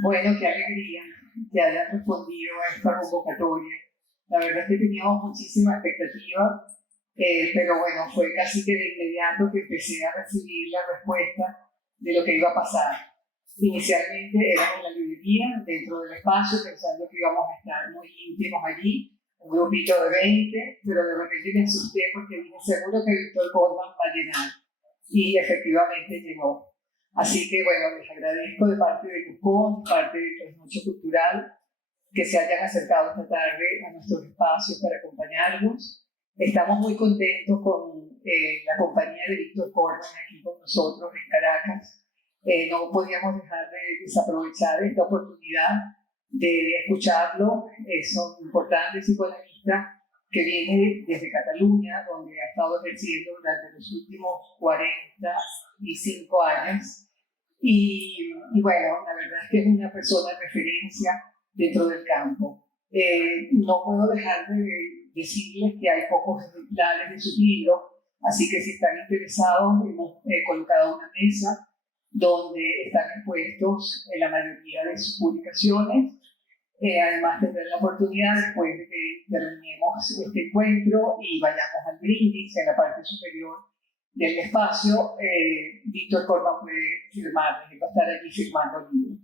Bueno, qué alegría que hayan respondido a esta convocatoria. La verdad es que teníamos muchísima expectativa, pero bueno, fue casi que de inmediato que empecé a recibir la respuesta de lo que iba a pasar. Inicialmente éramos en la librería, dentro del espacio, pensando que íbamos a estar muy íntimos allí, un grupito de 20, pero de repente me asusté porque dije, seguro que Víctor Borman va a llenar. Y efectivamente llegó. Así que bueno, les agradezco de parte de Cucón, de parte del Trasnocho Cultural, que se hayan acercado esta tarde a nuestros espacios para acompañarnos. Estamos muy contentos con la compañía de Víctor Corman aquí con nosotros en Caracas. No podíamos dejar de desaprovechar esta oportunidad de escucharlo. Es un importante psicoanalista que viene desde Cataluña, donde ha estado ejerciendo durante los últimos 45 años. Y bueno, la verdad es que es una persona de referencia dentro del campo. No puedo dejar de decirles que hay pocos ejemplares de sus libros, así que si están interesados, hemos colocado una mesa donde están expuestos la mayoría de sus publicaciones. Además tendrán la oportunidad, después de que terminemos este encuentro y vayamos al brindis en la parte superior del espacio, Víctor Corman puede firmar, va a estar allí firmando libros.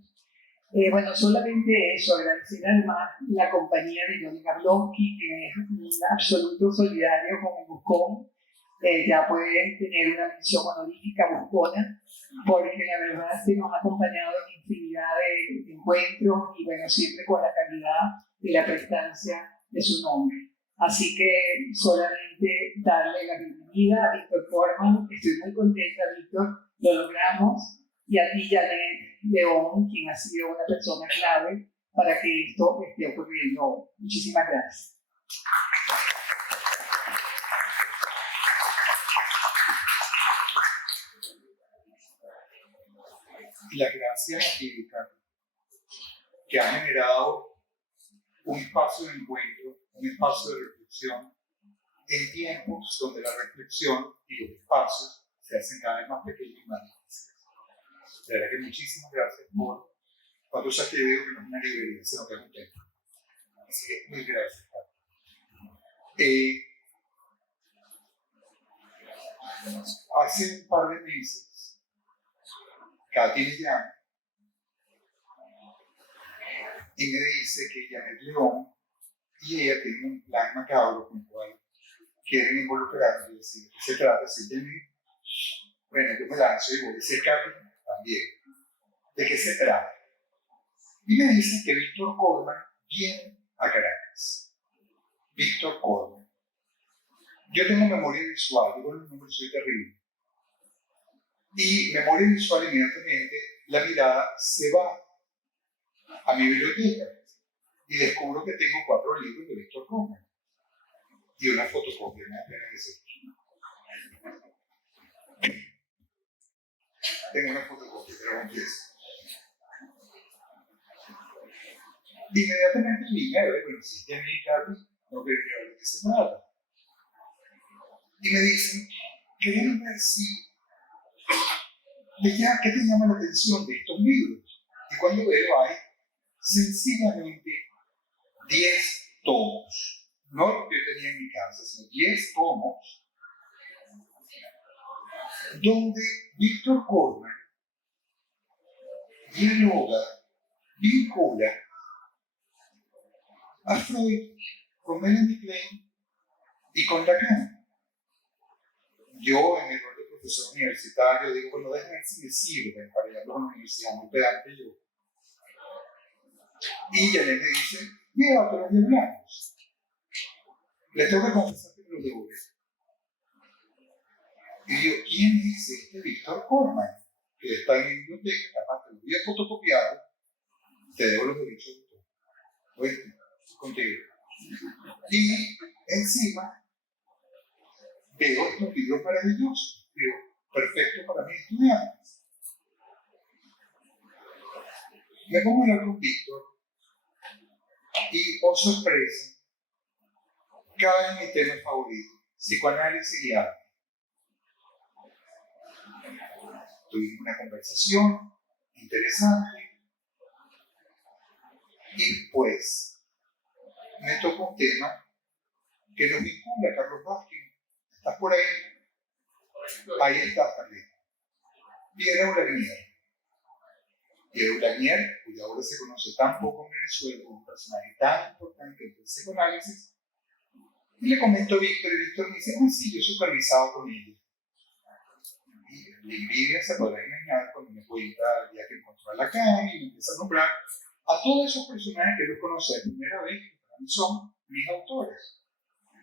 Bueno, solamente eso, agradecer además la compañía de Johnny Gablowski, que es un absoluto solidario con el Buscón. Ya pueden tener una mención honorífica buscona, porque la verdad es que nos ha acompañado en infinidad de encuentros y bueno, siempre con la calidad y la prestancia de su nombre. Así que solamente darle la bienvenida a Víctor Corman. Estoy muy contenta, Víctor, lo logramos. Y a ti, Janet León, quien ha sido una persona clave para que esto esté ocurriendo hoy. Muchísimas gracias. La gracia empírica que ha generado un espacio de encuentro, un espacio de reflexión, en tiempos donde la reflexión y los espacios se hacen cada vez más pequeños y más difíciles. De verdad que muchísimas gracias por cuando ya te digo que no es una librería, sino que es un templo. Así que muy gracias. Hace un par de meses, Katy me llama y me dice que Janet León y ella tienen un plan macabro con el cual quieren involucrarme y decir de qué se trata. Si Janet, bueno, yo me lanzo y voy a decir Katy también. ¿De qué se trata? Y me dicen que Víctor Corman viene a Caracas. Víctor Corman. Yo tengo memoria visual, digo los números, soy terrible. Y memoria visual, inmediatamente la mirada se va a mi biblioteca y descubro que tengo 4 libros de Víctor Corman y una fotocopia, me da pena decir. Tengo una fotocopia, pero confieso. Inmediatamente vi, bueno, si tiene Katy, no quería ver de qué se trata. Y me dicen, queremos ver si ¿qué te llama la atención de estos libros? Y cuando veo hay sencillamente 10 tomos, no lo que yo tenía en mi casa, sino 10 tomos, donde Víctor Corman dialoga, vincula a Freud con Melanie Klein y con Lacan. Yo, en el rol de profesor universitario, digo, bueno, déjame ver si me sirven para llevarlo a una universidad muy pedante yo. Y Janet me dice, llévatelo y hablamos. Les tengo que confesar que me lo devolví. Y digo, ¿quién es este Víctor Corman? Que está en mi biblioteca, capaz que lo había fotocopiado, te debo los derechos de todo. Oíste, contigo. Y encima veo estos libros maravillosos, digo, perfecto para mis estudiantes. Me pongo a hablar con Víctor y, por sorpresa, cae en mi tema favorito, psicoanálisis y arte. Tuvimos una conversación interesante Y después me toca un tema que nos vincula a Carlos Vázquez. ¿Estás por ahí? Ahí está, Carlos. Pierre Oulagnier. Pierre Oulagnier, cuya obra se conoce tan poco en Venezuela, como un personaje tan importante en el psicoanálisis, y le comento a Víctor, y Víctor me dice, sí, yo he supervisado con ella. Y la envidia se podrá imaginar cuando me cuenta el día que encontró a Lacan y me empieza a nombrar a todos esos personajes que yo conocí de primera vez, que para mí son mis autores.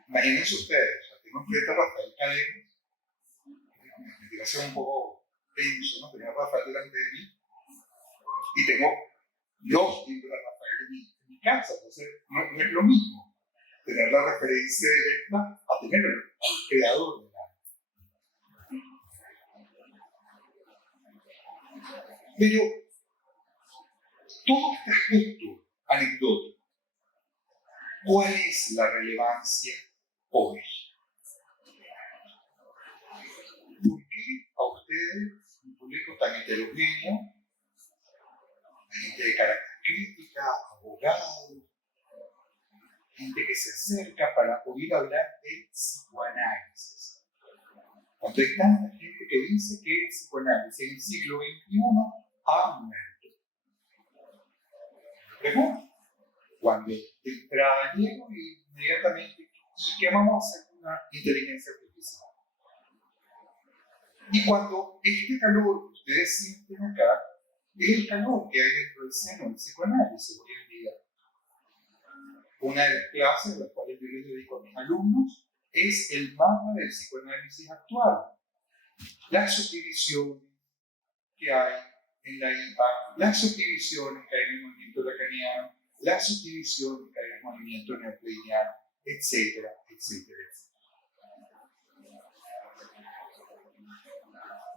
Imagínense ustedes, o sea, tengo enfrente a Rafael Cadena, me quiero hacer un poco tenso, ¿no? Tenía a Rafael delante de mí, y tengo los libros de Rafael en mi casa, entonces no es lo mismo tener la referencia directa a tener al creador de la. Pero todo este aspecto anecdótico, ¿cuál es la relevancia hoy? ¿Por qué a ustedes, un público tan heterogéneo, gente de carácter crítica, abogados, gente que se acerca para oír hablar de psicoanálisis? Cuando hay tanta gente que dice que el psicoanálisis en el siglo XXI ha muerto. Pregunto, cuando entra Diego y inmediatamente, ¿y qué vamos a hacer con una inteligencia artificial? Y cuando este calor que ustedes sienten acá es el calor que hay dentro del seno del psicoanálisis hoy en día. Una de las clases a las cuales yo les dedico a mis alumnos es el mapa del psicoanálisis actual. Las subdivisiones que hay en la IPA, las subdivisiones que hay en el movimiento lacaniano, las subdivisiones que hay en el movimiento neocleiniano, etcétera, etcétera, etcétera.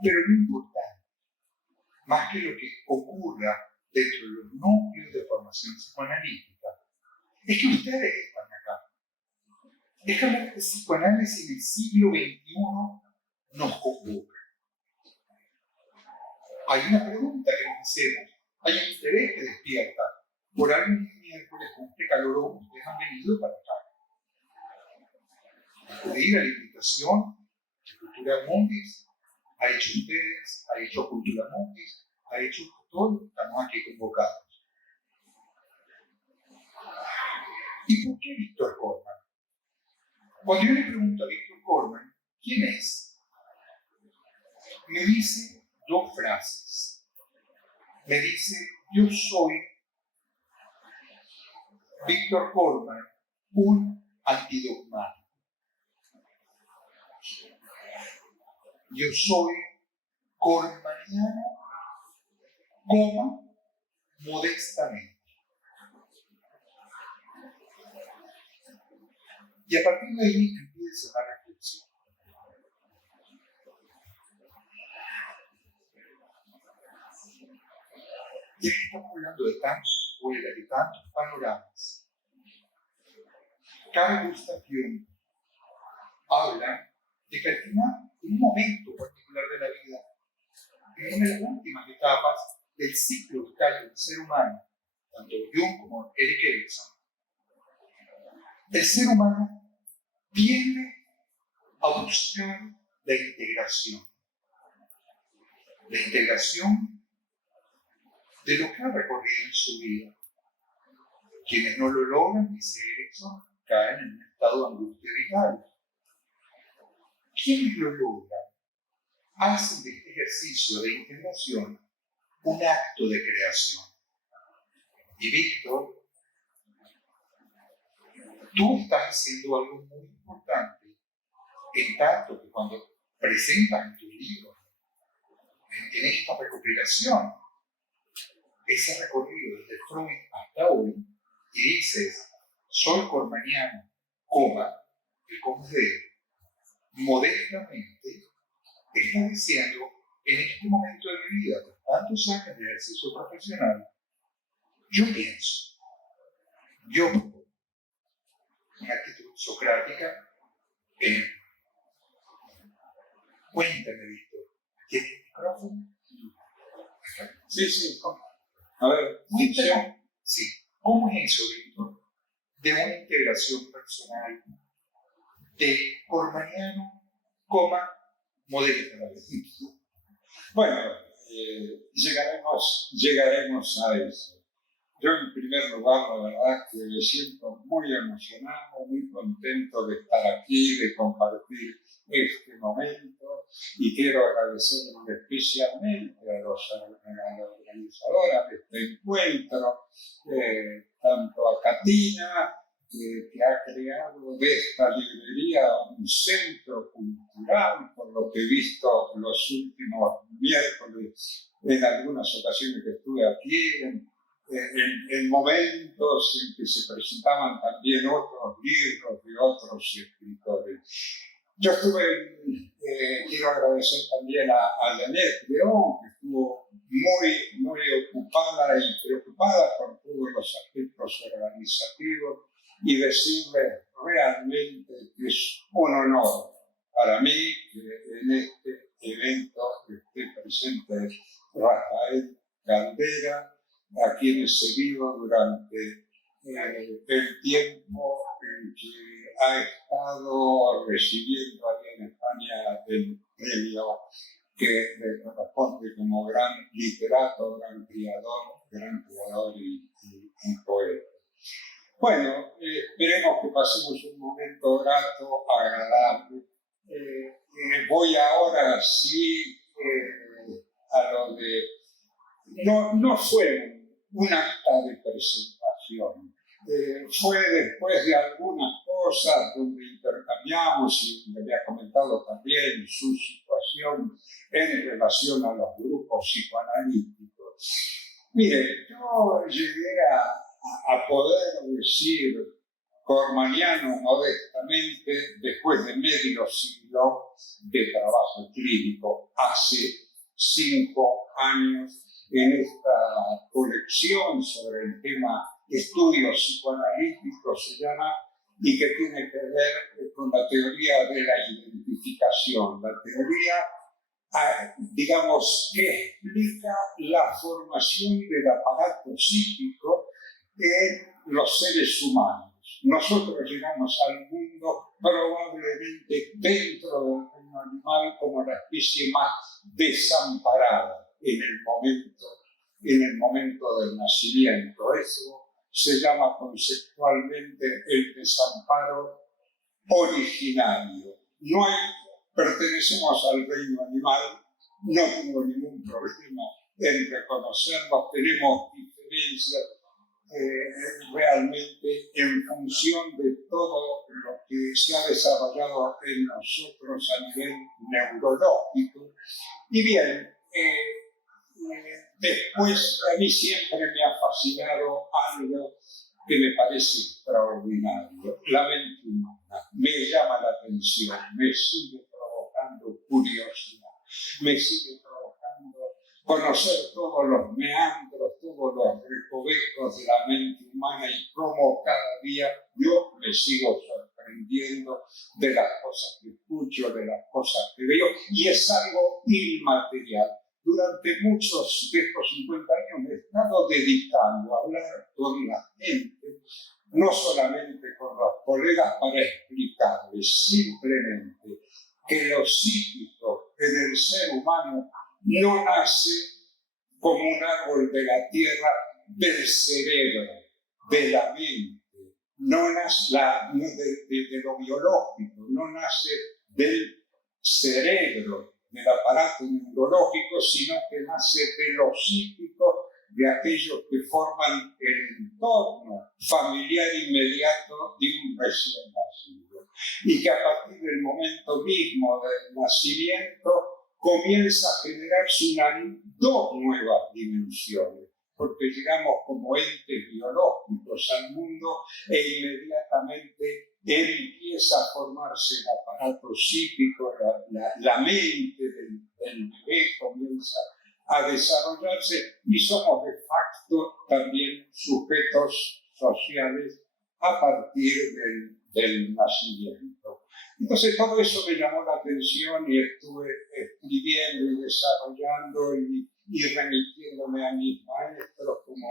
Pero lo importante, más que lo que ocurra dentro de los núcleos de formación psicoanalítica, es que ustedes están acá. Es que el psicoanálisis en el siglo XXI nos convoca. Hay una pregunta que nos hacemos, hay un interés que despierta. Por algo un miércoles con este calorón ustedes han venido para acá. Acudir a la invitación de Cultura Mundis, ha hecho ustedes, ha hecho Cultura Mundis, ha hecho todos, estamos aquí convocados. ¿Y por qué Víctor Corman? Cuando yo le pregunto a Víctor Corman, ¿quién es? Me dice dos frases. Me dice, yo soy Víctor Corman, un antidogmático. Yo soy cormaniano, modestamente. Y a partir de ahí empieza la reflexión. Ya que estamos hablando de tantas escuelas, de tantos panoramas, Carl Gustav Jung habla de que al final, en un momento particular de la vida, en una de las últimas etapas del ciclo vital del ser humano, tanto Jung como Erik Erikson, el ser humano tiende a buscar la integración. La integración de lo que ha recorrido en su vida. Quienes no lo logran, dice Erikson, caen en un estado de angustia vital. Quienes lo logran, hacen de este ejercicio de integración un acto de creación. Y Víctor, tú estás haciendo algo muy importante, en tanto que cuando presentas tu libro, en esta recopilación, ese recorrido desde Freud hasta hoy, y dices, soy cormaniano, el coma de modestamente, estás diciendo, en este momento de mi vida, con tantos años de ejercicio profesional, yo pienso, yo propongo una actitud socrática. Cuéntame, Víctor, ¿tienes el micrófono? Sí. A ver, Cuéntame. Sí. ¿Cómo es eso, Víctor? De una integración personal de cormaniano, modelo. Bueno, llegaremos a eso. Yo, en primer lugar, la verdad que me siento muy emocionado, muy contento de estar aquí, de compartir este momento, y quiero agradecer especialmente a la organizadora de este encuentro, tanto a Katina, que ha creado de esta librería un centro cultural, por lo que he visto los últimos miércoles, en algunas ocasiones que estuve aquí, en momentos en que se presentaban también otros libros de otros escritores. Yo quiero agradecer también a Janet León, que estuvo muy ocupada y preocupada por todos los aspectos organizativos, y decirle realmente que es un honor para mí que en este evento esté presente Rafael Caldera, a quien he seguido durante el tiempo en que ha estado recibiendo aquí en España el premio que le corresponde como gran literato, gran creador y poeta. Bueno, esperemos que pasemos un momento grato, agradable. Voy ahora sí a lo de... No fue un acta de presentación, fue después de algunas cosas donde intercambiamos y donde me ha comentado también su situación en relación a los grupos psicoanalíticos. Mire, yo llegué a poder decir cormaniano modestamente después de medio siglo de trabajo clínico, hace 5 años, en esta colección sobre el tema estudios psicoanalíticos se llama, y que tiene que ver con la teoría de la identificación, la teoría, digamos, que explica la formación del aparato psíquico en los seres humanos. Nosotros llegamos al mundo probablemente dentro del reino animal como la especie más desamparada en el momento del nacimiento. Eso se llama conceptualmente el desamparo originario. Pertenecemos al reino animal, no tengo ningún problema en reconocerlo, tenemos diferencias realmente en función de todo lo que se ha desarrollado en nosotros a nivel neurológico. Y bien, después a mí siempre me ha fascinado algo que me parece extraordinario, la mente humana. Me llama la atención, me sigue provocando curiosidad, me sigue provocando conocer todos los meandros, todos los recovecos de la mente humana y cómo cada día yo me sigo sorprendiendo de las cosas que escucho, de las cosas que veo, y es algo inmaterial. Durante muchos de estos 50 años me he estado dedicando a hablar con la gente, no solamente con los colegas, para explicarles simplemente que lo psíquico en el ser humano no nace como un árbol de la tierra del cerebro, de la mente, no nace de lo biológico, no nace del cerebro, del aparato neurológico, sino que nace de lo psíquico, de aquellos que forman el entorno familiar inmediato de un recién nacido. Y que a partir del momento mismo del nacimiento comienza a generarse dos nuevas dimensiones, porque llegamos como entes biológicos al mundo e inmediatamente empieza a formarse el aparato psíquico, la mente del bebé comienza a desarrollarse y somos de facto también sujetos sociales a partir del nacimiento. Entonces todo eso me llamó la atención y estuve escribiendo y desarrollando y remitiéndome a mis maestros, como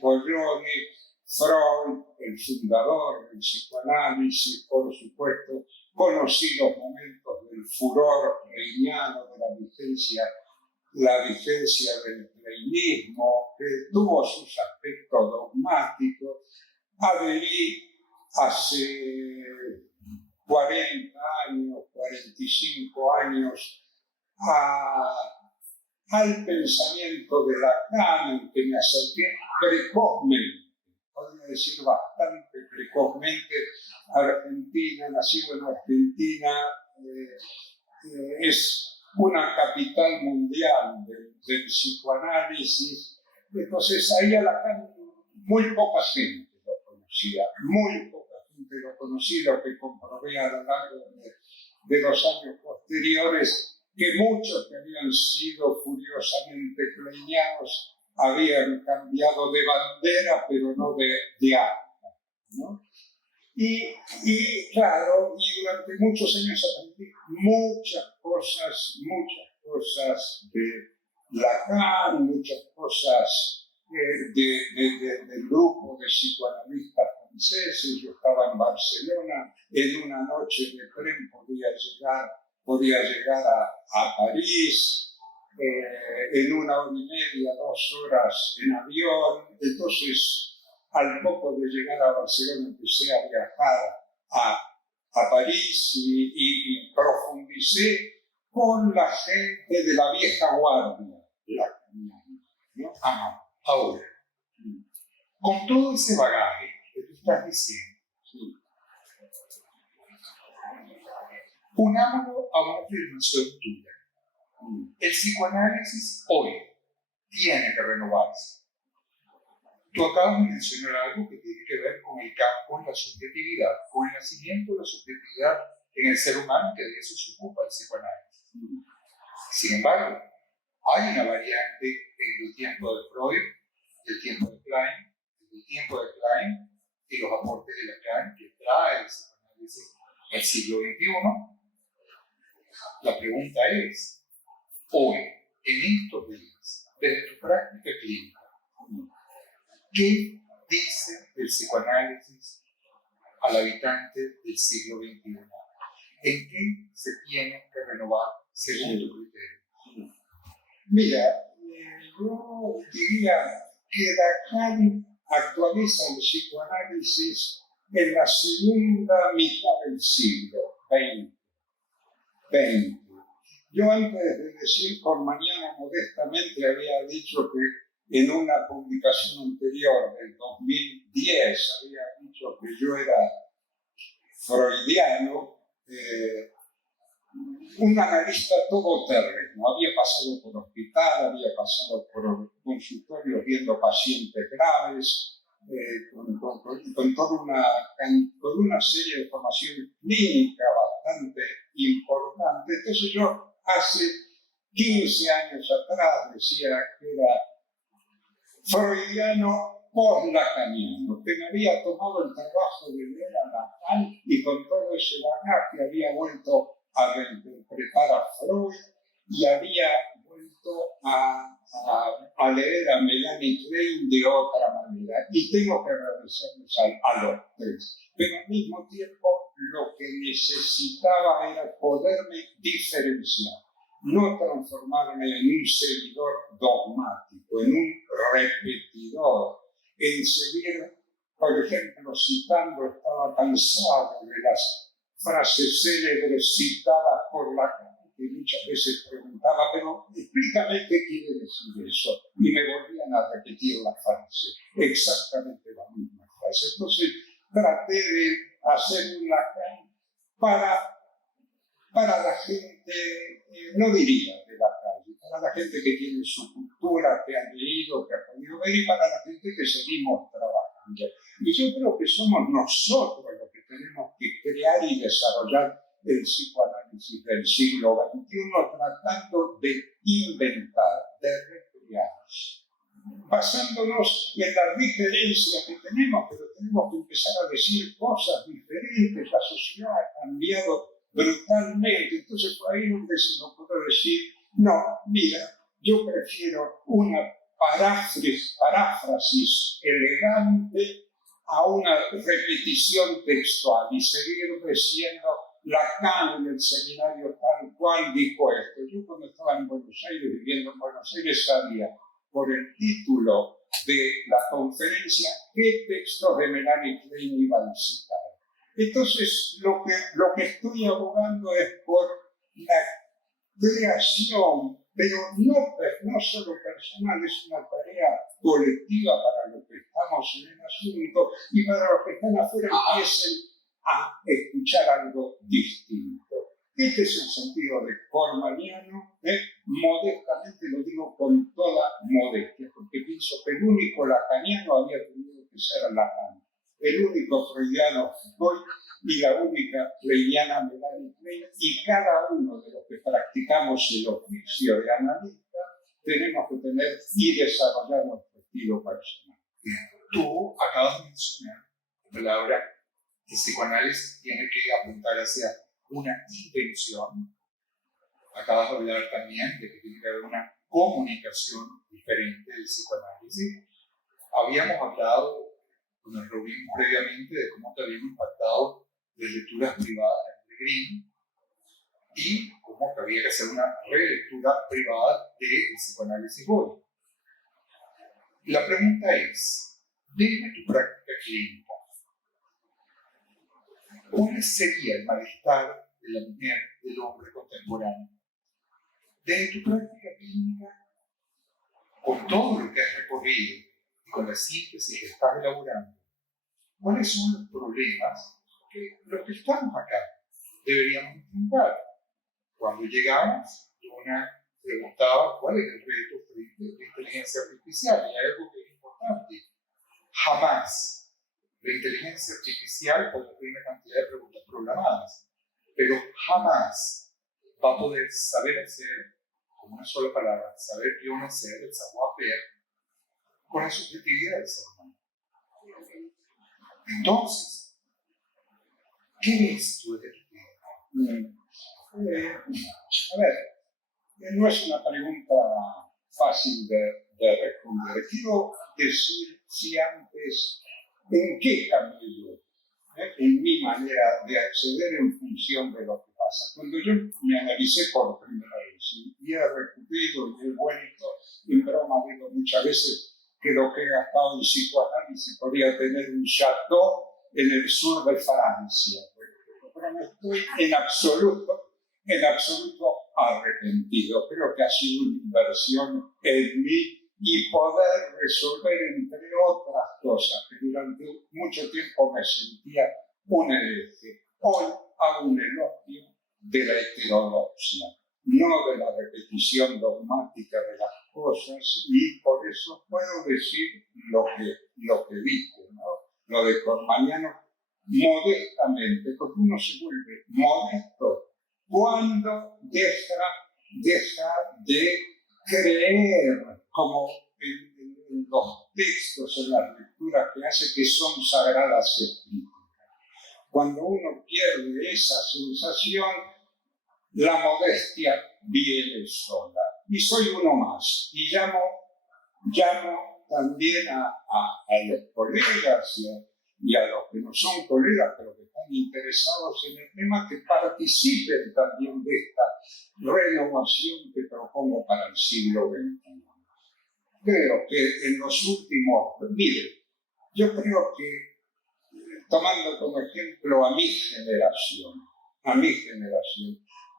Pollone, Freud, el fundador del psicoanálisis, por supuesto. Conocí los momentos del furor reiniano, de la vigencia del reinismo, que tuvo sus aspectos dogmáticos. Adherí hace 40 años, 45 años, al pensamiento de Lacan, en que me acerqué precozmente, podría decir bastante precozmente. Argentina, nacido en Argentina, es una capital mundial del psicoanálisis. Entonces ahí a Lacan muy poca gente lo conocía, lo que comprobé a lo largo de los años posteriores, que muchos que habían sido furiosamente kleinianos habían cambiado de bandera, pero no de acta, ¿no? Y claro, y durante muchos años aprendí muchas cosas de Lacan, muchas cosas del grupo de psicoanalistas franceses. Yo estaba en Barcelona, en una noche de tren podía llegar a París, en 1 hora y media, 2 horas en avión. Entonces, al poco de llegar a Barcelona empecé a viajar a París y profundicé con la gente de la vieja guardia, ¿no? Ahora, con todo ese bagaje que tú estás diciendo, Sí. unámoslo a una afirmación tuya. El psicoanálisis hoy tiene que renovarse. Tú acabas de mencionar algo que tiene que ver con el campo de la subjetividad, con el nacimiento de la subjetividad en el ser humano, que de eso se ocupa el psicoanálisis. Sin embargo, hay una variante en el tiempo de Freud, el tiempo de Klein, y los aportes de Lacan que trae el psicoanálisis al siglo XXI. La pregunta es, hoy, en estos días, desde tu práctica clínica, ¿qué dice el psicoanálisis al habitante del siglo XXI? ¿En qué se tiene que renovar según tu criterio? Mira, yo diría que Lacan actualiza el psicoanálisis en la segunda mitad del siglo XX. Yo antes de decir por mañana modestamente había dicho que en una publicación anterior del 2010 había dicho que yo era freudiano, un analista todoterreno. Había pasado por hospital, había pasado por consultorios viendo pacientes graves, con una serie de información clínica bastante importante. Entonces yo hace 15 años atrás decía que era freudiano post-lacaniano, que me había tomado el trabajo de leer a Lacan y con todo ese bagaje había vuelto a reinterpretar a Freud y había vuelto a leer a Melanie Klein de otra manera. Y tengo que agradecerles a los tres. Pero al mismo tiempo lo que necesitaba era poderme diferenciar, no transformarme en un seguidor dogmático, en un repetidor, en seguir, por ejemplo, citando, estaba cansado de las frases célebres citadas por Lacan, que muchas veces preguntaba, pero explícame qué quiere decir eso, y me volvían a repetir la frase, exactamente la misma frase. Entonces traté de hacer un Lacan para la gente, no diría de la calle, para la gente que tiene su cultura, que ha leído, que ha podido ver, y para la gente que seguimos trabajando. Y yo creo que somos nosotros los que tenemos que crear y desarrollar el psicoanálisis del siglo XXI, tratando de inventar, de recrear, basándonos en las diferencias que tenemos, pero tenemos que empezar a decir cosas diferentes. La sociedad ha cambiado brutalmente. Entonces fue ahí donde se nos puede decir, no, mira, yo prefiero una paráfrasis elegante a una repetición textual y seguir diciendo Lacan en el seminario tal cual dijo esto. Yo cuando estaba en Buenos Aires, viviendo en Buenos Aires, sabía por el título de la conferencia qué textos de Melanie Klein iban a citar. Entonces, lo que estoy abogando es por la creación, pero no solo personal, es una tarea colectiva para los que estamos en el asunto y para los que están afuera empiecen a escuchar algo distinto. Este es el sentido de Cormaniano, modestamente lo digo con toda modestia, porque pienso que el único lacaniano había tenido que ser Lacan, el único freudiano Foucault y la única kleiniana Melanie Klein, y cada uno de los que practicamos el oficio de analista tenemos que tener y desarrollar nuestro estilo personal. Tú acabas de mencionar la palabra que el psicoanálisis tiene que apuntar hacia una intención. Acabas de hablar también de que tiene que haber una comunicación diferente del psicoanálisis. Habíamos hablado, cuando nos reunimos previamente, de cómo te habían impactado las lecturas privadas de Green y cómo había que hacer una relectura privada del psicoanálisis hoy. La pregunta es, desde tu práctica clínica, ¿cuál sería el malestar de la mujer, del hombre contemporáneo? Desde tu práctica clínica, con todo lo que has recorrido y con la síntesis que estás elaborando, ¿cuáles son los problemas que los que estamos acá deberíamos enfrentar? Cuando llegamos, Luna preguntaba cuál es el reto frente a la inteligencia artificial, y hay algo que es importante. Jamás la inteligencia artificial puede hacer una cantidad de preguntas programadas, pero jamás va a poder saber hacer, con una sola palabra, saber guión hacer, el savoir-faire, con la subjetividad del ser humano. Entonces, ¿qué ves tú de tu vida? A ver, no es una pregunta fácil de responder. Quiero decir si antes en qué camino, en mi manera de acceder en función de lo que pasa. Cuando yo me analicé por primera vez y he recurrido y he vuelto, en broma digo muchas veces que lo que he gastado en psicoanálisis podría tener un chateau en el sur de Francia, pero no estoy en absoluto arrepentido. Creo que ha sido una inversión en mí y poder resolver, entre otras cosas, que durante mucho tiempo me sentía un hereje. Hoy hago un elogio de la heterodoxia, no de la repetición dogmática de las cosas, y por eso puedo decir lo que dije, ¿no? Lo de Cormaniano, modestamente, porque uno se vuelve modesto cuando deja de creer, como en los textos, en las lecturas que hace, que son sagradas escrituras. Cuando uno pierde esa sensación, la modestia viene sola. Y soy uno más. Y llamo también a los colegas y a los que no son colegas, pero que están interesados en el tema, que participen también de esta renovación que propongo para el siglo XXI. Creo que en los últimos, miren, yo creo que, tomando como ejemplo a mi generación,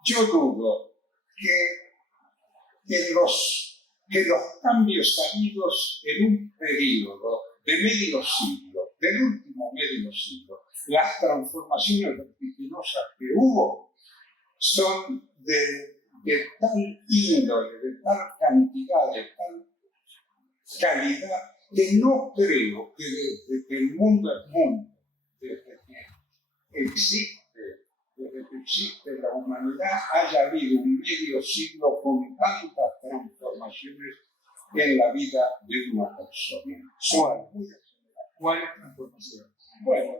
yo dudo que los cambios habidos en un periodo de medio siglo, del último medio siglo, las transformaciones vertiginosas que hubo, son de tal índole, de tal cantidad, de tal calidad, que no creo que desde que el mundo es mundo, desde que existe la humanidad, haya habido un medio siglo con tantas transformaciones en la vida de una persona. ¿Cuáles transformaciones? Bueno,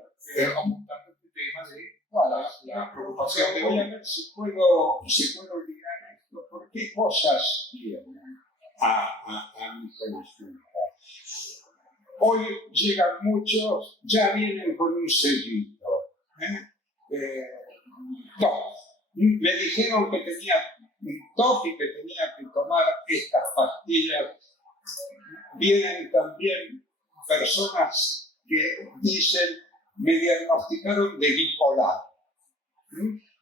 apuntando este tema de la preocupación de voy a ver si puedo ligar esto. ¿Por qué cosas vienen? a mi consulta. Hoy llegan muchos, ya vienen con un sellito. Me dijeron que tenía un TOC y que tenía que tomar estas pastillas. Vienen también personas que dicen, me diagnosticaron de bipolar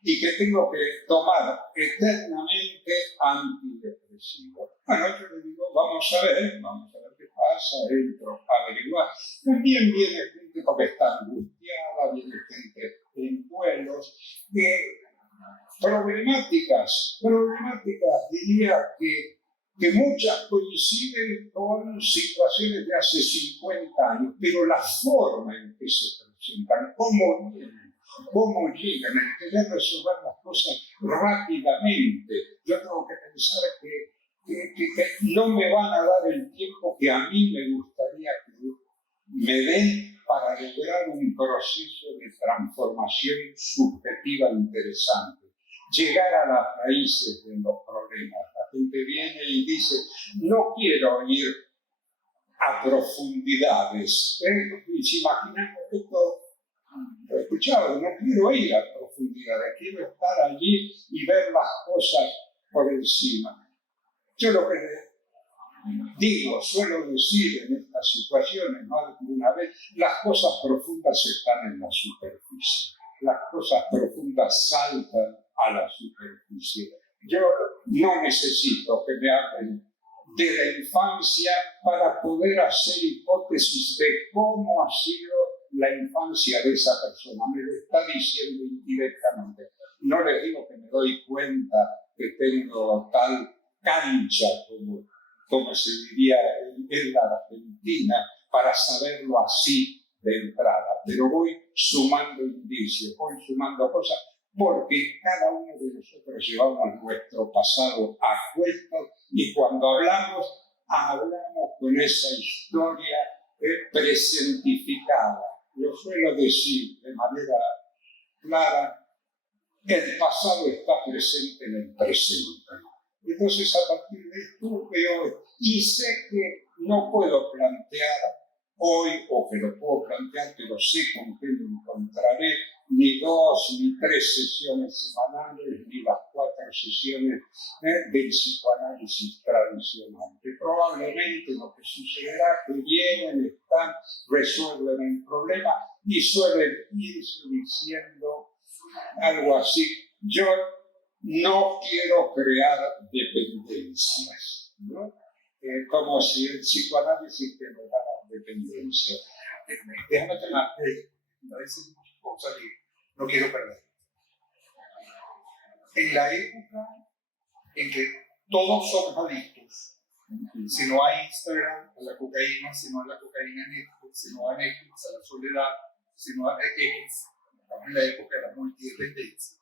y que tengo que tomar eternamente antidepresivos. Bueno, yo le digo, vamos a ver qué pasa, entro a averiguar. También viene gente porque está angustiada, viene gente en duelos, problemáticas, diría que muchas coinciden con situaciones de hace 50 años, pero la forma en que se presentan, cómo llegan, el querer resolver las cosas rápidamente. Yo tengo que pensar que no me van a dar el tiempo que a mí me gustaría que me den para lograr un proceso de transformación subjetiva interesante. Llegar a las raíces de los problemas. La gente viene y dice, no quiero ir a profundidades. Y se imaginan esto, lo he escuchado, no quiero ir a profundidades, quiero estar allí y ver las cosas por encima. Yo lo que suelo decir en estas situaciones, más de una vez, las cosas profundas están en la superficie. Las cosas profundas saltan a la superficie. Yo no necesito que me hablen de la infancia para poder hacer hipótesis de cómo ha sido la infancia de esa persona. Me lo está diciendo indirectamente. No les digo que me doy cuenta que tengo tal cancha como se diría en la Argentina para saberlo así de entrada, pero voy sumando indicios, voy sumando cosas, porque cada uno de nosotros llevamos nuestro pasado a cuestas y cuando hablamos con esa historia presentificada. Lo suelo decir de manera clara, el pasado está presente en el presente. Entonces, a partir de esto veo y sé que no puedo plantear hoy, o que lo puedo plantear, pero sé con qué me encontraré, ni 2 ni 3 sesiones semanales, ni las 4 sesiones del psicoanálisis tradicional. Que probablemente lo que sucederá es que vienen, están, resuelven el problema y suelen irse diciendo algo así. Yo no quiero crear dependencias, ¿no? Como si el psicoanálisis generara dependencia. Déjame terminar de decir muchas cosas que no quiero perder. En la época en que todos somos adictos, si no hay Instagram a la cocaína, si no hay la cocaína a Netflix, si no hay Netflix a la soledad, si no hay X, estamos en la época de la multidependencia.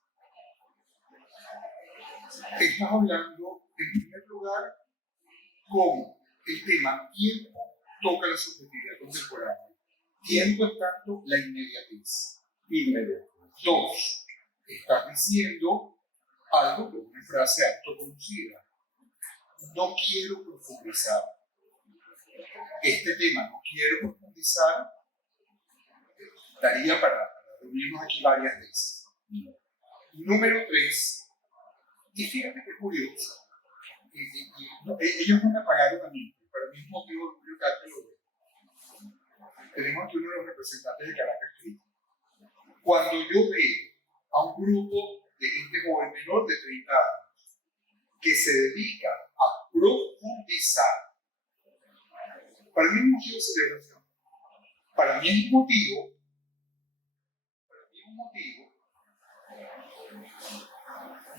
Estás hablando, en primer lugar, con el tema tiempo toca la subjetividad contemporánea. Tiempo es tanto la inmediatez. 2, estás diciendo algo que es una frase autoconocida. No quiero profundizar. Este tema no quiero profundizar. Daría para reunirnos aquí varias veces. Número 3. Y fíjate qué curioso. Ellos no me apagaron a mí. Para mí es motivo de que lo veo. Tenemos aquí uno de los representantes de Caracas Crítico. Cuando yo veo a un grupo de gente joven menor de 30 años que se dedica a profundizar, para mí es un motivo de celebración. Para mí es un motivo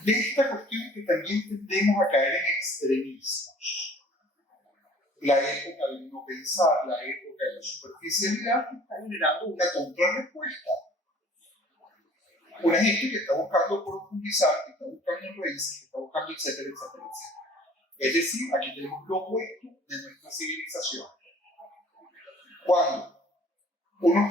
de esta cuestión que también tendemos a caer en extremismos. La época de no pensar, la época de la superficialidad está generando una contrarrespuesta. Una gente que está buscando profundizar, que está buscando raíces, que está buscando etcétera, etcétera, etcétera. Es decir, aquí tenemos lo opuesto de nuestra civilización. Cuando unos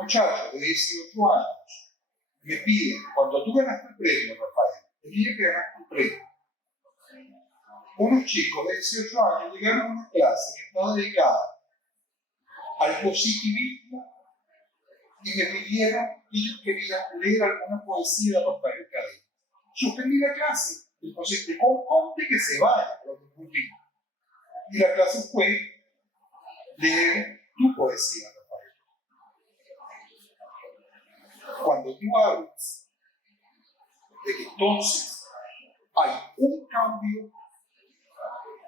muchachos de 18 años me piden, cuando tú ganaste el premio, Rafael, el día que ganaste el premio, unos chicos de 18 años llegaron a una clase que estaba dedicada al positivismo y me pidieron que ellos querían leer alguna poesía de Rafael Cadena. Suspendí la clase. El concepto, ponte que se vaya, y la clase fue leer tu poesía, Rafael. Cuando tú hablas de que entonces hay un cambio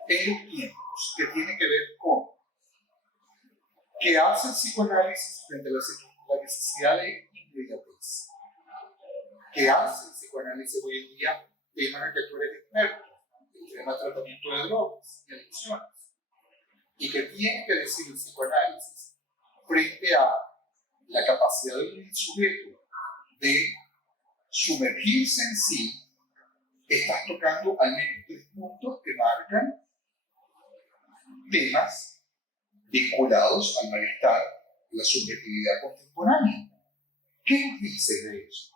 en los tiempos que tiene que ver con que hace el psicoanálisis frente a la necesidad de inmediatez, que hace el psicoanálisis hoy en día, tema en el que tú eres experto, el tema de tratamiento de drogas y adicciones, y que tiene que decir el psicoanálisis frente a la capacidad de un sujeto de sumergirse en sí. Estás tocando al menos 3 puntos que marcan temas vinculados al malestar de la subjetividad contemporánea. ¿Qué nos dice de eso?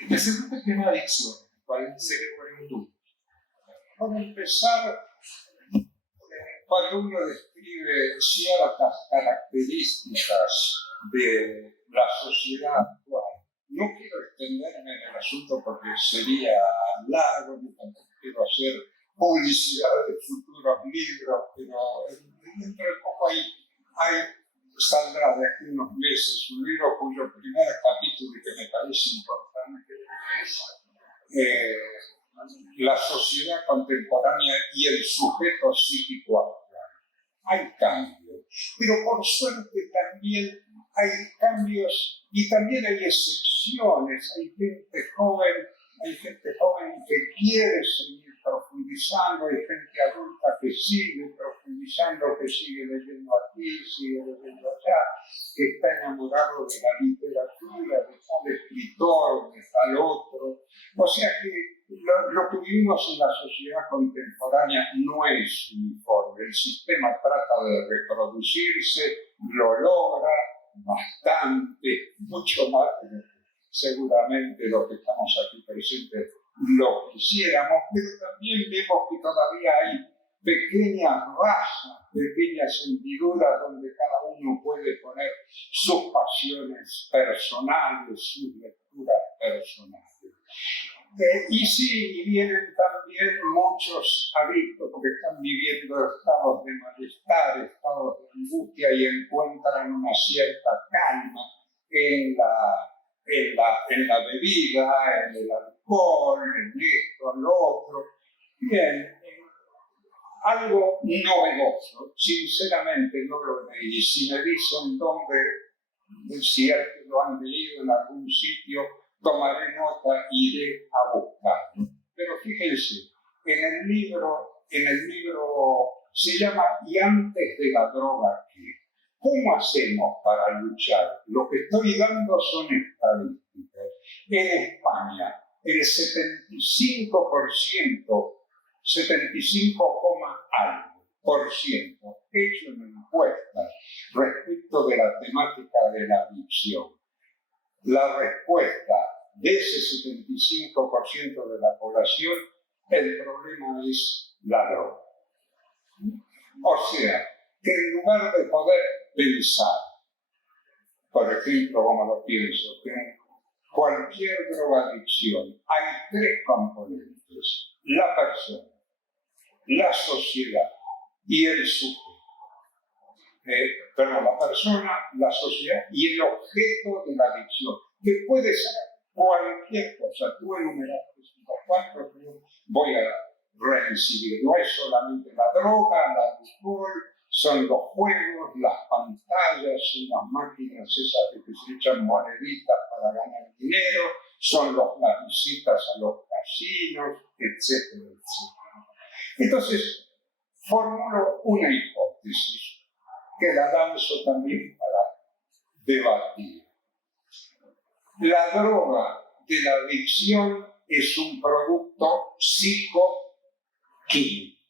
Especialmente el tema de adicción, cuál dice que fue un duro. Para empezar, cuando uno describe ciertas características de la sociedad actual, no quiero extenderme en el asunto porque sería largo, yo tampoco quiero hacer publicidad de futuros libros, pero dentro de poco saldrá de aquí unos meses un libro cuyo primer capítulo, que me parece importante, es la sociedad contemporánea y el sujeto psíquico actual. Hay cambios, pero por suerte también hay cambios y también hay excepciones. Hay gente joven que quiere seguir profundizando, hay gente adulta que sigue profundizando, que sigue leyendo aquí, sigue leyendo allá, que está enamorado de la literatura, de tal escritor, de tal otro. O sea que lo que vivimos en la sociedad contemporánea no es uniforme. El sistema trata de reproducirse, lo logra bastante, mucho más de lo que seguramente los que estamos aquí presentes lo quisiéramos, pero también vemos que todavía hay pequeñas razas, pequeñas hendiduras donde cada uno puede poner sus pasiones personales, sus lecturas personales. Y sí, vienen también muchos adictos porque están viviendo estados de malestar, estados de angustia y encuentran una cierta calma en la bebida, en el alcohol, en esto, en lo otro. Bien, algo novedoso, sinceramente no lo leí. Si me dicen dónde, si lo han leído en algún sitio, tomaré nota, iré a buscarlo. Pero fíjense, en el libro se llama "Y antes de la droga, ¿qué?". ¿Cómo hacemos para luchar? Lo que estoy dando son estadísticas. En España, el 75,algo% hecho en encuestas respecto de la temática de la adicción. La respuesta de ese 75% de la población, el problema es la droga. O sea, que en lugar de poder pensar, por ejemplo, como lo pienso, que en cualquier drogadicción hay 3 componentes: la persona, la sociedad y el sujeto. La persona, la sociedad y el objeto de la adicción, que puede ser cualquier cosa. Tú enumeraste los 4, pero voy a reincidir. No es solamente la droga, el alcohol, son los juegos, las pantallas, son las máquinas esas de que se echan moneditas para ganar dinero, son las visitas a los casinos, etcétera, etcétera. Entonces, formulo una hipótesis que la lanzo también para debatir. La droga de la adicción es un producto psicoquímico.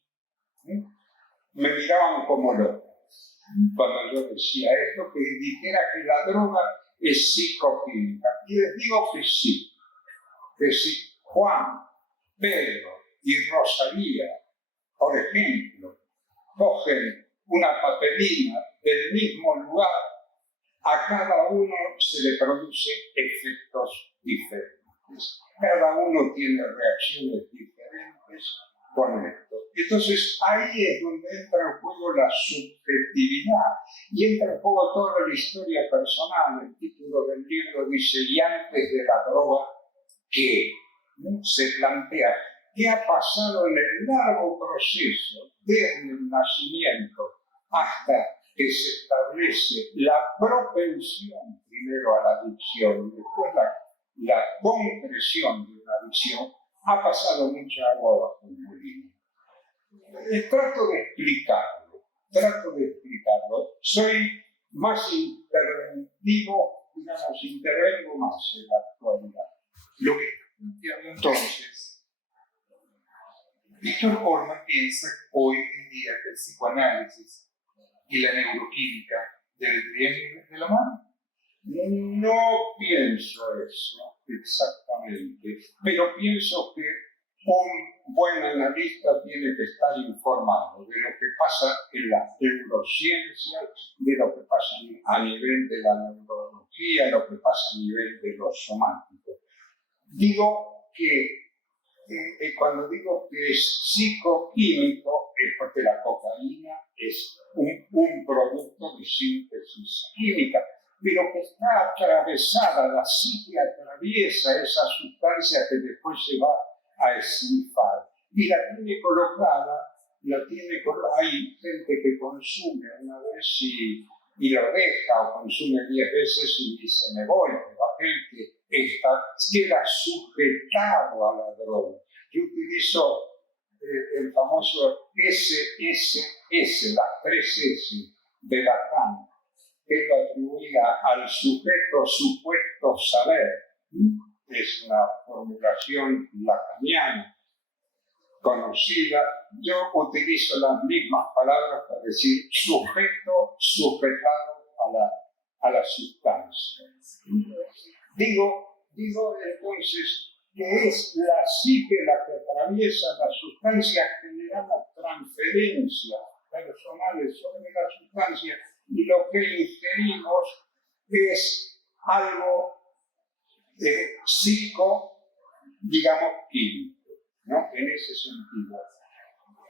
Me miraban como loco cuando yo decía esto, que dijera que la droga es psicoquímica. Y les digo que sí. Juan, Pedro y Rosalía Por ejemplo, cogen una papelina del mismo lugar, a cada uno se le produce efectos diferentes. Cada uno tiene reacciones diferentes con esto. Entonces ahí es donde entra en juego la subjetividad y entra en juego toda la historia personal. El título del libro dice: y antes de la droga, ¿qué? Se plantea qué ha pasado en el largo proceso desde el nacimiento hasta que se establece la propensión primero a la adicción y después la concreción de una adicción. Ha pasado mucha agua bajo el molino. Trato de explicarlo. Soy más interventivo, digamos, intervengo más en la actualidad. Lo que está planteando entonces, Víctor Horman piensa hoy en día que el psicoanálisis y la neuroquímica deberían ir de la mano. No pienso eso exactamente, pero pienso que un buen analista tiene que estar informado de lo que pasa en las neurociencias, de lo que pasa a nivel de la neurología, lo que pasa a nivel de lo somático. Digo que cuando digo que es psicoquímico es porque la cocaína es un producto de síntesis química, pero que está atravesada, la psique atraviesa esa sustancia que después se va a esnifar y la tiene colocada, hay gente que consume una vez y lo deja, o consume 10 veces y dice me voy, pero aquel que queda sujetado a la droga. Yo utilizo el famoso SSS, las 3 S de Lacan, que lo atribuía al sujeto supuesto saber. Es una formulación lacaniana conocida. Yo utilizo las mismas palabras para decir sujeto sujetado a la sustancia. Digo entonces que es la psique la que atraviesa la sustancia, generando transferencias personales sobre la sustancia, y lo que ingerimos es algo digamos, químico, ¿no? En ese sentido.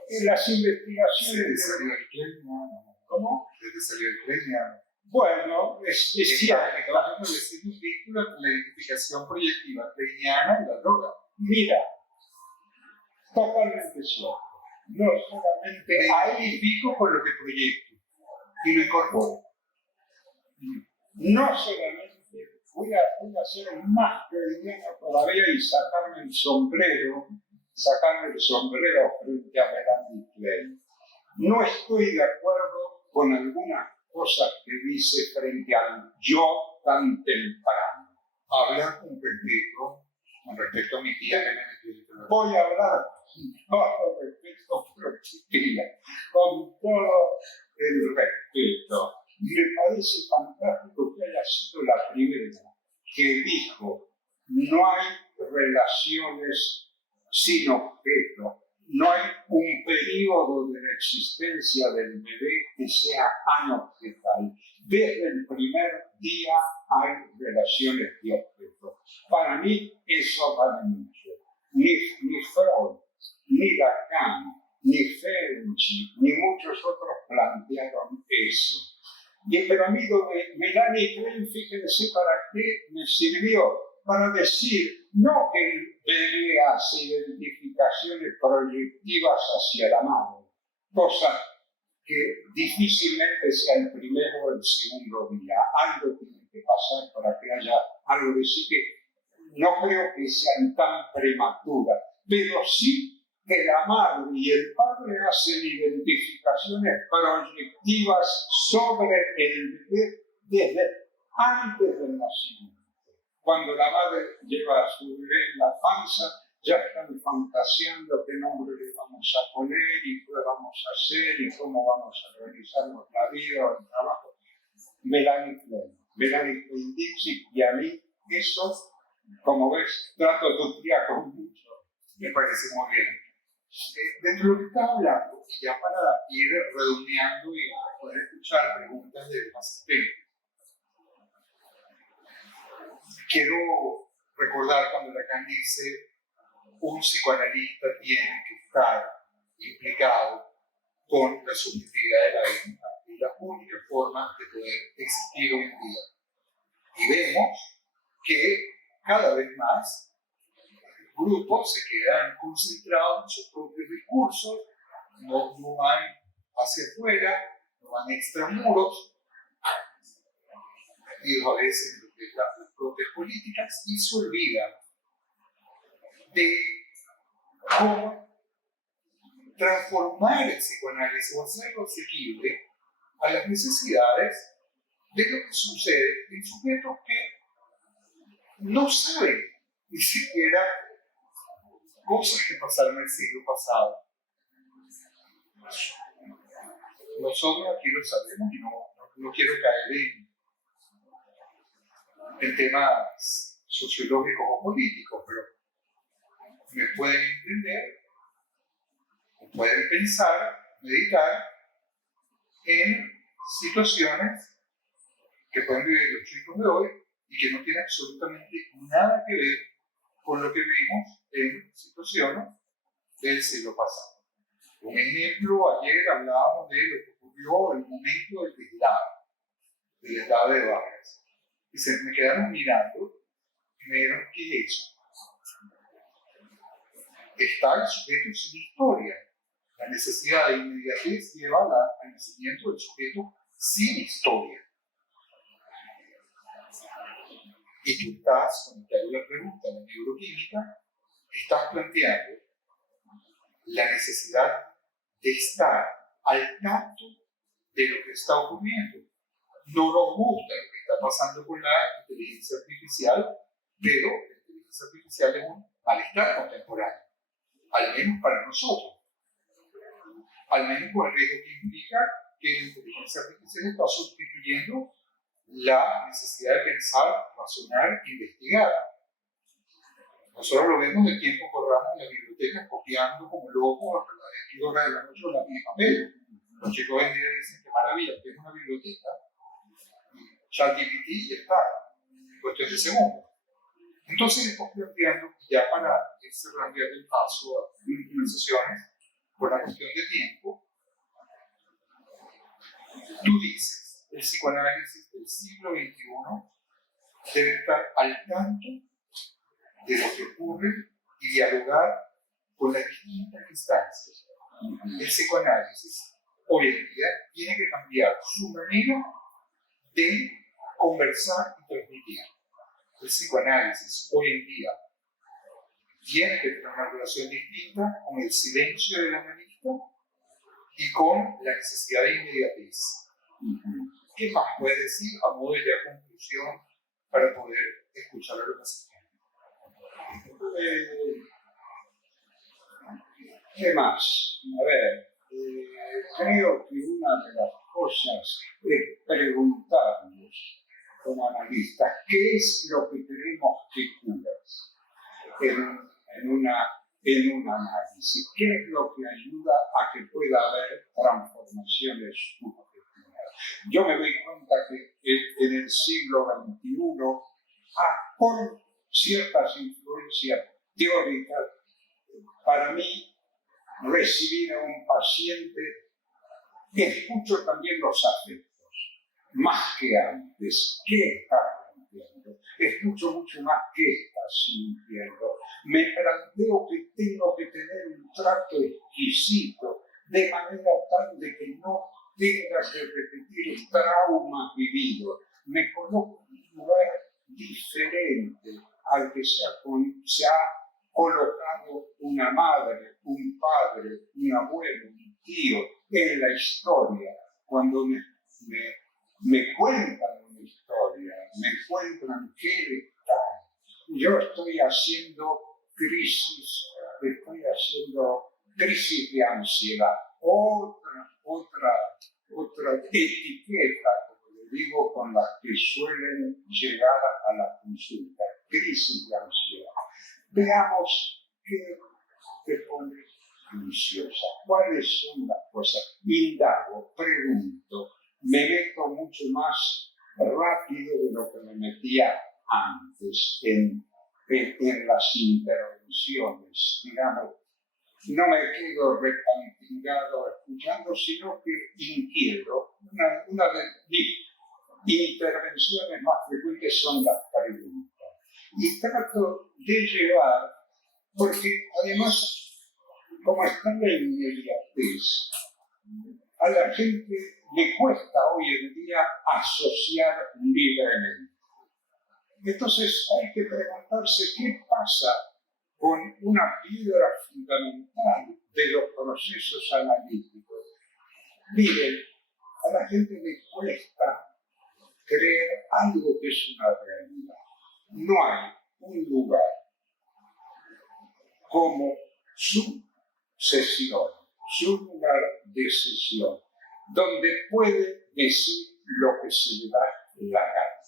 En las investigaciones... ¿Cómo? Desde salió el premio. Bueno, es cierto. Trabaja con un vínculo con la identificación proyectiva freudiana y la droga. Mira, totalmente cierto. No solamente Me identifico con lo que proyecto y lo incorporo. No solamente voy a ser más freudiano todavía y sacarme el sombrero frente a Melanie Klein. No estoy de acuerdo con algunas cosas que dice frente al yo tan temprano. Habla con respecto a mi tía que me metió. Voy a hablar con respecto a mi tía, con todo el respeto. Me parece fantástico que haya sido la primera que dijo: no hay relaciones sin objeto, no hay un periodo de la existencia del bebé que sea anobjetal. Desde el primer día hay relaciones de objeto. Para mí eso vale mucho. Ni Freud, ni Lacan, ni Ferenczi, ni muchos otros plantearon eso. Pero a mí lo de Melanie Klein, fíjense para qué me sirvió. Para decir, no que el bebé hace identificaciones proyectivas hacia la madre, cosa que difícilmente sea el primero o el segundo día. Algo tiene que pasar para que haya algo de sí, que no creo que sean tan prematuras, pero sí que la madre y el padre hacen identificaciones proyectivas sobre el bebé desde antes del nacimiento. Cuando la madre lleva a su bebé en la panza, ya están fantaseando qué nombre le vamos a poner y qué vamos a hacer y cómo vamos a organizarnos la vida o el trabajo. Melanie Klein Dixit, y a mí eso, como ves, trato tu tía con mucho. Me parece muy bien. Dentro de lo que estaba hablando, y ya para ir redondeando y poder escuchar preguntas de los asistentes, quiero recordar cuando Lacan dice un psicoanalista tiene que estar implicado con la subjetividad de la víctima. Es la única forma de poder existir hoy en día. Y vemos que cada vez más grupos se quedan concentrados en sus propios discursos, no van hacia afuera, no van extramuros, y a veces en lo que es las propias políticas, y se olvidan de cómo transformar el psicoanálisis o hacerlo asequible a las necesidades de lo que sucede en sujetos que no saben ni siquiera cosas que pasaron el siglo pasado. Nosotros aquí lo sabemos y no quiero caer en temas sociológicos o políticos, pero me pueden entender o pueden pensar, meditar en situaciones que pueden vivir los chicos de hoy y que no tienen absolutamente nada que ver con lo que vimos en situaciones del siglo pasado. Un ejemplo, ayer hablábamos de lo que ocurrió en el momento del deslave de Vargas. Y se me quedaron mirando y me dijeron, ¿qué es eso? Está el sujeto sin historia. La necesidad de inmediatez lleva al nacimiento del sujeto sin historia. Y tú estás, cuando te hago la pregunta en la neuroquímica, estás planteando la necesidad de estar al tanto de lo que está ocurriendo. No nos gusta lo que está pasando con la inteligencia artificial, pero la inteligencia artificial es un malestar contemporáneo, al menos para nosotros. Al menos con el riesgo que implica que la inteligencia artificial está sustituyendo la necesidad de pensar, razonar, investigar. Nosotros lo vemos de tiempo por ramo en las bibliotecas copiando como locos a las 22 horas de la noche la misma papel. Los chicos hoy en día dicen qué maravilla, que es una biblioteca. ChatGPT y ya está, en cuestión de segundos. Entonces estamos planteando, ya para ir cerrando el paso a conversaciones, por la cuestión de tiempo, tú dices, el psicoanálisis del siglo XXI debe estar al tanto de lo que ocurre y dialogar con las distintas instancias. El psicoanálisis hoy en día tiene que cambiar su manera de conversar y transmitir. El psicoanálisis hoy en día tiene que tener una relación distinta con el silencio del analista y con la necesidad de inmediatez. ¿Qué más puedes decir a modo de ya conclusión para poder escuchar a los pacientes? ¿Qué más? A ver, creo que una de las cosas es preguntarnos como analistas qué es lo que tenemos que curar en un análisis, qué es lo que ayuda a que pueda haber transformaciones subjetivas. Yo me doy cuenta que en el siglo XXI, con ciertas influencias teóricas, para mí, recibir a un paciente, escucho también los afectos, más que antes. ¿Qué está sintiendo? Escucho mucho más qué está sintiendo. Me planteo que tengo que tener un trato exquisito, de manera tal de que no tenga que repetir traumas vividos. Me coloco en un lugar diferente al que se ha colocado una madre, un padre, un abuelo, un tío en la historia. Cuando me cuentan una historia, me cuentan qué está. Yo estoy haciendo crisis de ansiedad. Otra etiqueta, como le digo, con las que suelen llegar a la consulta. Crisis de ansiedad. Veamos qué pone juiciosas. ¿Cuáles son las cosas? Indago, pregunto, me meto mucho más rápido de lo que me metía antes en las intervenciones, digamos. No me quedo repantingado escuchando, sino que inquiero. Una de mis intervenciones más frecuentes son las preguntas. Y trato de llevar, porque además, como está la inmediatez, a la gente le cuesta hoy en día asociar libremente. Entonces hay que preguntarse qué pasa con una piedra fundamental de los procesos analíticos. Miren, a la gente le cuesta creer algo que es una realidad. No hay un lugar como su sesión, su lugar de sesión, donde puede decir lo que se le da la gana,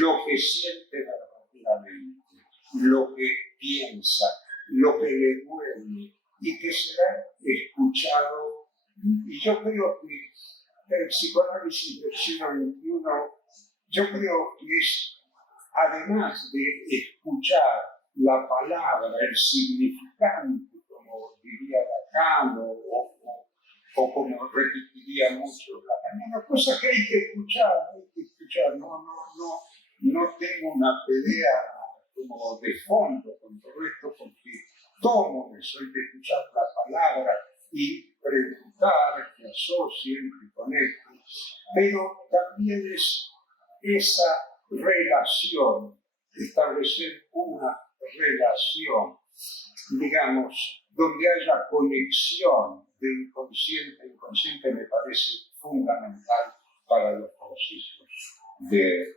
lo que siente verdaderamente, lo que piensa, lo que le duele, y que será escuchado. Y yo creo que el psicoanálisis del siglo XXI, yo creo que es, además de escuchar la palabra, el significante, como diría Lacan, o como repetiría mucho Lacan, una cosa que hay que escuchar, no tengo una pelea como de fondo con todo esto, porque tomo eso, hay que escuchar la palabra y preguntar, que asocien, que conecten, pero también es esa relación, establecer una relación, digamos, donde haya conexión de inconsciente a inconsciente, me parece fundamental para los procesos de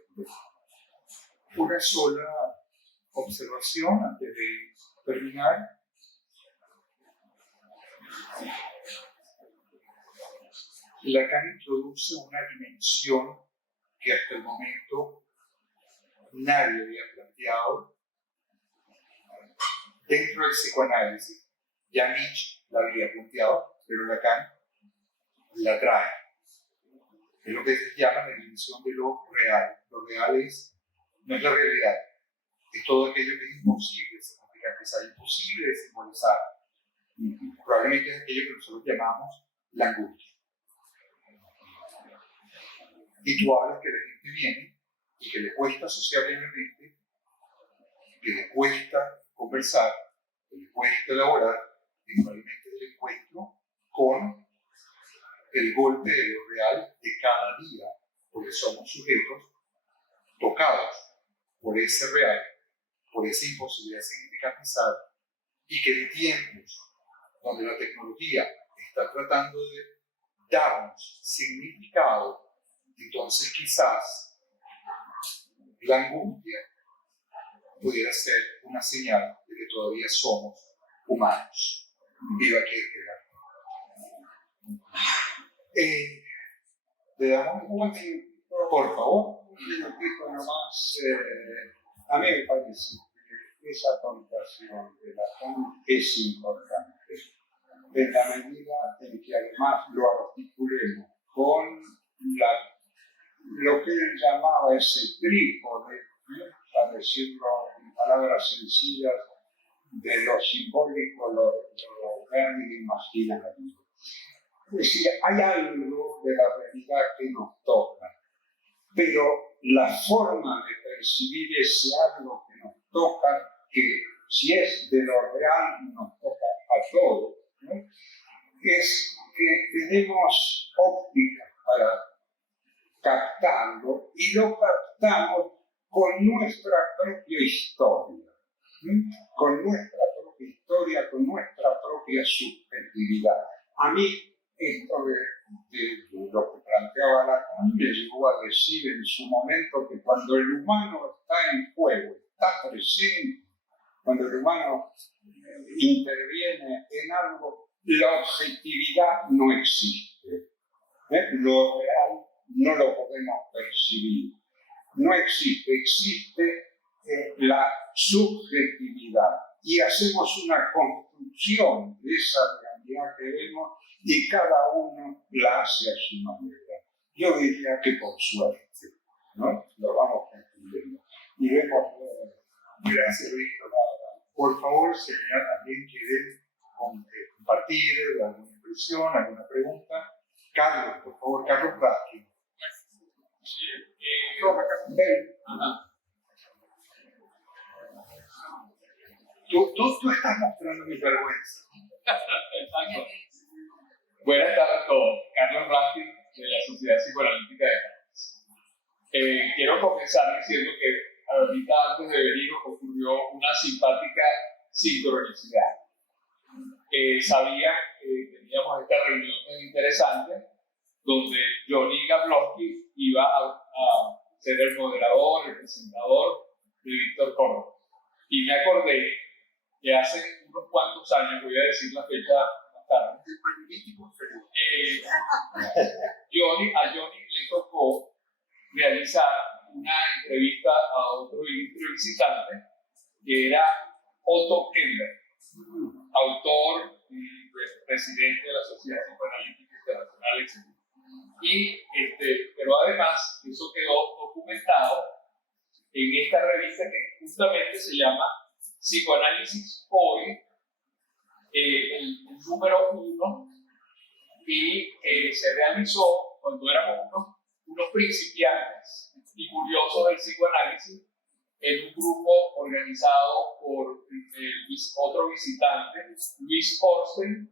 Una sola observación antes de terminar. Lacan introduce una dimensión que hasta el momento nadie había planteado dentro del psicoanálisis. Ya Nietzsche la había planteado, pero Lacan la trae. Es lo que se llama la dimensión de lo real. Lo real no es la realidad, es todo aquello que es imposible, significa que sea imposible de simbolizar. Probablemente es aquello que nosotros llamamos la angustia. Y tú hablas que la gente viene y que le cuesta sociablemente, que le cuesta conversar, que le cuesta elaborar, y probablemente el encuentro con el golpe de lo real de cada día, porque somos sujetos tocados por ese real, por esa imposibilidad de significantizar, y que en tiempos donde la tecnología está tratando de darnos significado, entonces quizás la angustia pudiera ser una señal de que todavía somos humanos. Viva Kierkegaard. Le damos un minutito, por favor. Un minutito nomás. A mí me parece que esa connotación de Lacan es importante, en la medida en que además lo articulemos con lo que él llamaba ese trípode, para decirlo en palabras sencillas, de lo simbólico, lo real y lo imaginario. Es decir, hay algo de la realidad que nos toca, pero la forma de percibir ese algo que nos toca, que si es de lo real nos toca a todos, ¿no? Es que tenemos ópticas para captarlo y lo captamos con nuestra propia historia, con nuestra propia historia, con nuestra propia subjetividad. A mí, esto de lo que planteaba Lacan me llegó a decir en su momento que cuando el humano está en juego, está presente, cuando el humano interviene en algo, la objetividad no existe. Lo real no lo podemos percibir. No existe, existe la subjetividad. y hacemos una construcción de esa realidad que vemos y cada uno la hace a su manera. Yo diría que por suerte, ¿no? Lo vamos construyendo. Y vemos, Gracias, Víctor. Por favor, si alguien quiere compartir alguna impresión, alguna pregunta. Carlos, por favor, Carlos Raskin. Tú estás mostrando mi vergüenza. Exacto. Buenas tardes a todos. Carlos Raskin, de la Sociedad Psicoanalítica de Caracas. Quiero comenzar diciendo que ahorita antes de venir ocurrió una simpática sincronicidad. Sabía que teníamos esta reunión tan interesante donde Johnny Gablowski iba a ser el moderador, el presentador de Víctor Córdoba. Y me acordé que hace unos cuantos años, voy a decir la fecha más tarde, a Johnny le tocó realizar una entrevista a otro visitante que era Otto Kemper, autor y presidente de la Sociedad Psicoanalítica Internacional, etc. Pero además, eso quedó documentado en esta revista que justamente se llama Psicoanálisis Hoy, el número 1, y se realizó cuando éramos unos principiantes y curiosos del psicoanálisis en un grupo organizado por otro visitante, Luis Orsten,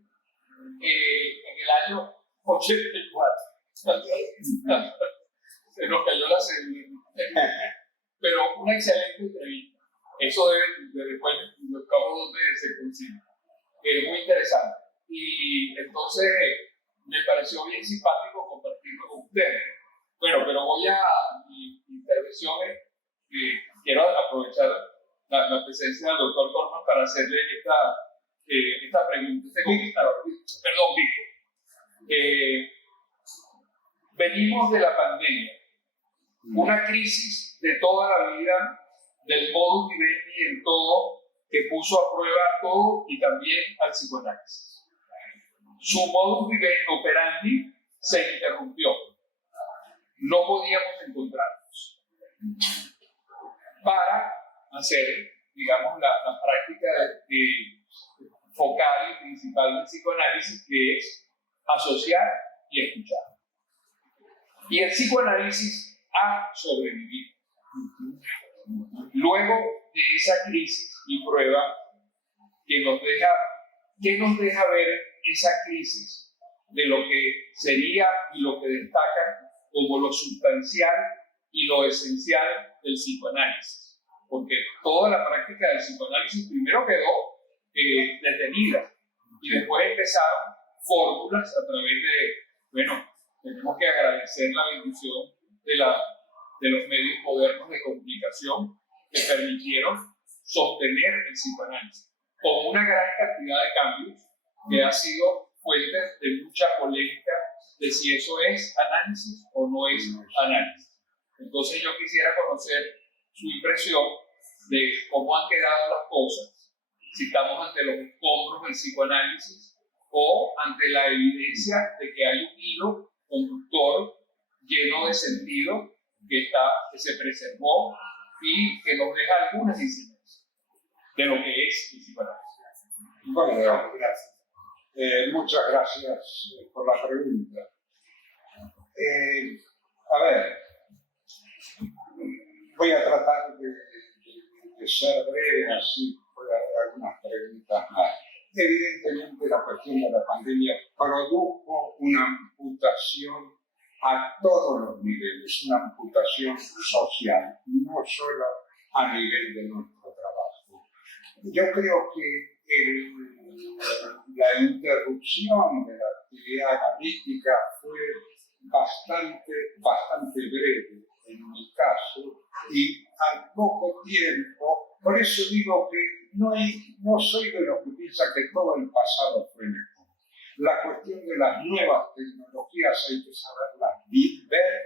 en el año 84. Se nos cayó la cédula. Pero una excelente entrevista. Eso después lo acabo de se consigue. Muy interesante. Y entonces me pareció bien simpático compartirlo con ustedes. Bueno, pero voy a mi intervención. Quiero aprovechar la presencia del doctor Corman para hacerle esta pregunta, este comentario. Perdón, Víctor. Venimos de la pandemia, una crisis de toda la vida, del modus vivendi en todo, que puso a prueba todo y también al psicoanálisis. Su modus vivendi operandi se interrumpió. No podíamos encontrarnos para hacer, digamos, la práctica focal y principal del psicoanálisis, que es asociar y escuchar. Y el psicoanálisis ha sobrevivido. Luego de esa crisis y prueba que nos deja ver esa crisis de lo que sería y lo que destaca como lo sustancial y lo esencial del psicoanálisis. Porque toda la práctica del psicoanálisis primero quedó detenida y después empezaron fórmulas a través tenemos que agradecer la bendición de los medios modernos de comunicación que permitieron sostener el psicoanálisis con una gran cantidad de cambios que ha sido fuente de mucha polémica de si eso es análisis o no es análisis. Entonces yo quisiera conocer su impresión de cómo han quedado las cosas, si estamos ante los escombros del psicoanálisis o ante la evidencia de que hay un hilo conductor lleno de sentido que se preservó y que nos deja algunas enseñanzas de lo que es el psicoanálisis. Bueno, gracias. Muchas gracias por la pregunta. A ver, voy a tratar de ser breve, así puede haber algunas preguntas más. Evidentemente la cuestión de la pandemia produjo una amputación a todos los niveles, una amputación social, no solo a nivel de nuestro trabajo. Yo creo que la interrupción de la actividad analítica fue bastante breve en mi caso, y al poco tiempo, por eso digo que no soy de los que piensa que todo el pasado fue mejor. La cuestión de las nuevas tecnologías hay que saberlas ver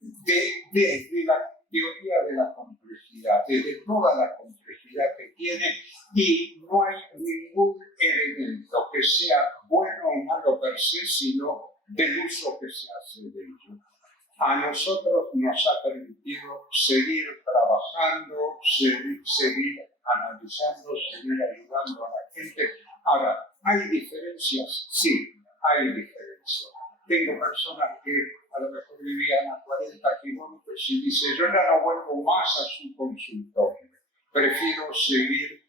desde la teoría de la complejidad, desde toda la complejidad que tiene y no hay ningún elemento que sea bueno o malo per se, sino del uso que se hace de ello. A nosotros nos ha permitido seguir trabajando, seguir analizando, seguir ayudando a la gente. Ahora, ¿hay diferencias? Sí, hay diferencias. Tengo personas que a lo mejor vivían a 40 kilómetros y dicen, yo ya no vuelvo más a su consultorio, prefiero seguir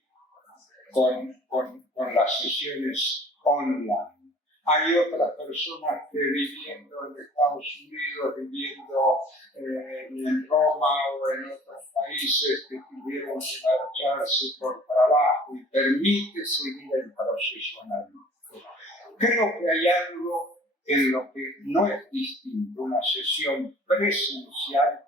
con las sesiones online. Hay otras personas que viviendo en Estados Unidos, viviendo en Roma o en otros países que tuvieron que marcharse por trabajo y permite seguir el proceso analítico. Creo que hay algo en lo que no es distinto una sesión presencial